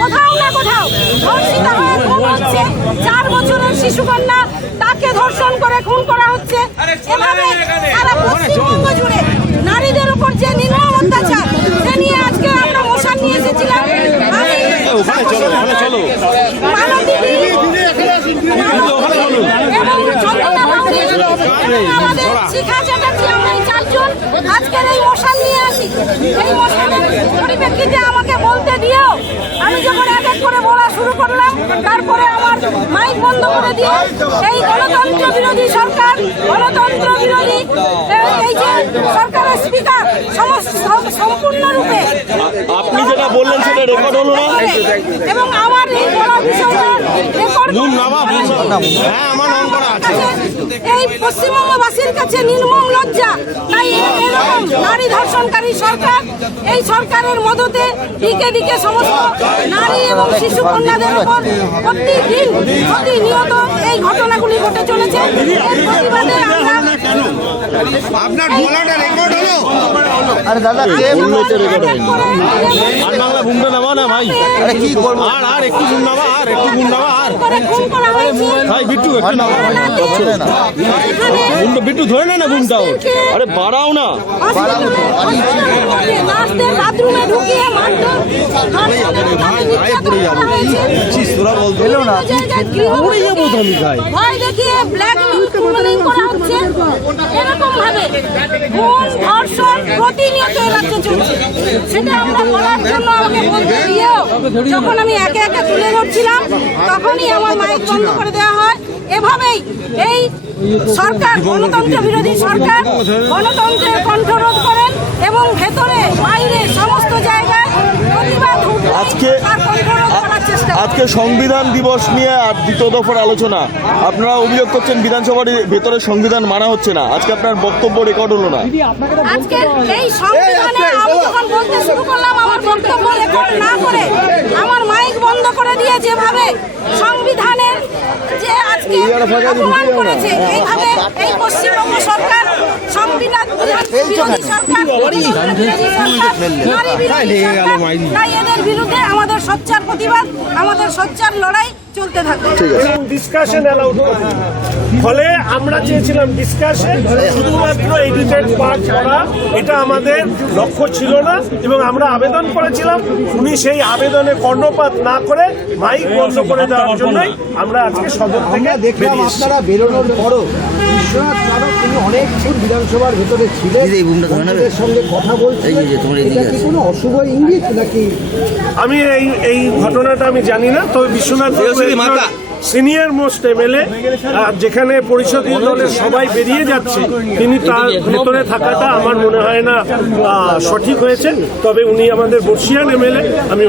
কোথাও না কোথাও ধর্ষিতা হয়ে খুন হচ্ছে, 4 বছরের শিশুকন্যা তাকে ধর্ষণ করে খুন করা হচ্ছে। এভাবে সারা পশ্চিমবঙ্গ জুড়ে নারীদের উপর যে নির্মম অত্যাচার, সে নিয়ে আজকে আমরা মোশন নিয়ে এসেছিলাম। আমাদের শিখা চ্যাটার্জি, আমরা এই 4 জন আজকের এই মোশন নিয়ে আসি। এই মোশনের পরিপ্রেক্ষিতে আমাকে বলতে দিয়েও আমি যখন এক এক করে বলা শুরু করলাম, তারপরে আমার মাইক বন্ধ করে দিয়ে এই গণতন্ত্র বিরোধী সরকার, গণতন্ত্র বিরোধী এই যে সরকারের স্পিকার সম্পূর্ণরূপে আপনি যেটা বললেন সেটা রেকর্ড হলো না, এবং আমার এই বড় বিষয়টা রেকর্ড এই পশ্চিমবঙ্গবাসীর কাছে নির্মম লজ্জা। তাই এরকম নারী ধর্ষণকারী সরকার, এই সরকারের মদতে দিকে দিকে সমস্ত নারী এবং শিশু কন্যাদের উপর প্রতিদিন প্রতিনিয়ত এই ঘটনাগুলি ঘটে চলেছে। এর প্রতিবাদে আপনার বলাটা রেকর্ড হলো। আরে দাদা কে বলছে রেকর্ড হলো? আর বাংলা ঘুমটা নামা না ভাই, আরে কি করব, আর একটু ঘুম নামা, আর একটু ঘুম নামা, আর ভাই বিট্টু একটু নামা, চলে না ঘুমটা, বিট্টু ধরে না ঘুমটাও, আরে বাড়াও না, নার্সদের বাথরুমে ঢুকিয়ে মারধর, তোরা বলতে না উড়ে যাবো তো আমি খাই, ভয় দেখিয়ে ব্ল্যাকমেইলিং করা হচ্ছে। এরকম ভাবে খুন ধর্ষণ প্রতিনিয়ত রাজ্যে চলছে। সেটা আমরা বলার জন্য আমাকে বলতে দিয়েও যখন আমি একে একে তুলে ধরছিলাম, তখনই আমার মাইক বন্ধ করে দেওয়া হয়। এভাবেই এই সরকার, গণতন্ত্র বিরোধী সরকার, গণতন্ত্রের কণ্ঠরোধ করেন এবং ভেতরে বাইরে সমস্ত জায়গায় প্রতিবাদ আজকে সংবিধান দিবস নিয়ে আর দ্বিতীয় দফার আলোচনা, আপনারা অভিযোগ করছেন বিধানসভার ভেতরে সংবিধান মানা হচ্ছে না, আজকে আপনার বক্তব্য রেকর্ড হলো না। আজকে এই সংবিধানে আমি যখন বলতে শুরু করলাম, আমার বক্তব্য রেকর্ড না করে আমার মাইক বন্ধ করে দিয়ে যেভাবে সংবিধানের যে আজকে অপমান করেছে, এইভাবে এই পশ্চিমবঙ্গ সরকার সংবিধান বিরোধী সরকার, নারী বিরোধী সরকার, তাই এদের বিরুদ্ধে আমাদের সোচ্চার প্রতিবাদ, আমাদের সোচ্চার লড়াই চলতে থাকবে। ডিসকাশন অ্যালাউড করে, ফলে আমরা চেয়েছিলাম ডিসকাশন, শুধুমাত্র এডিটেড পার্ট করা, এটা আমাদের লক্ষ্য ছিল না। এবং আমরা আবেদন করেছিলাম, উনি সেই আবেদনে কর্ণপাত না করে মাইক বন্ধ করে দেওয়ার জন্যই আমরা আজকে সদর থেকে দেখলাম। আপনারা বেরোনোর পরও বিশ্বনাথ চারক তিনি অনেকক্ষণ বিধানসভার ভেতরে ছিলেন, ওনাদের সঙ্গে কথা বলছেন, এটা কি কোনো অশুভ ইঙ্গিত নাকি? আমি এই ঘটনাটা আমি জানি না, তবে বিশ্বনাথ সিনিয়র মোস্ট এমএলএ, যেখানে পরিষদীয় দলের সবাই বেরিয়ে যাচ্ছে, তিনি তার ভেতরে থাকাটা আমার মনে হয় না সঠিক হয়েছে। তবে উনি আমাদের বর্ষিয়ান এমএলএ, আমি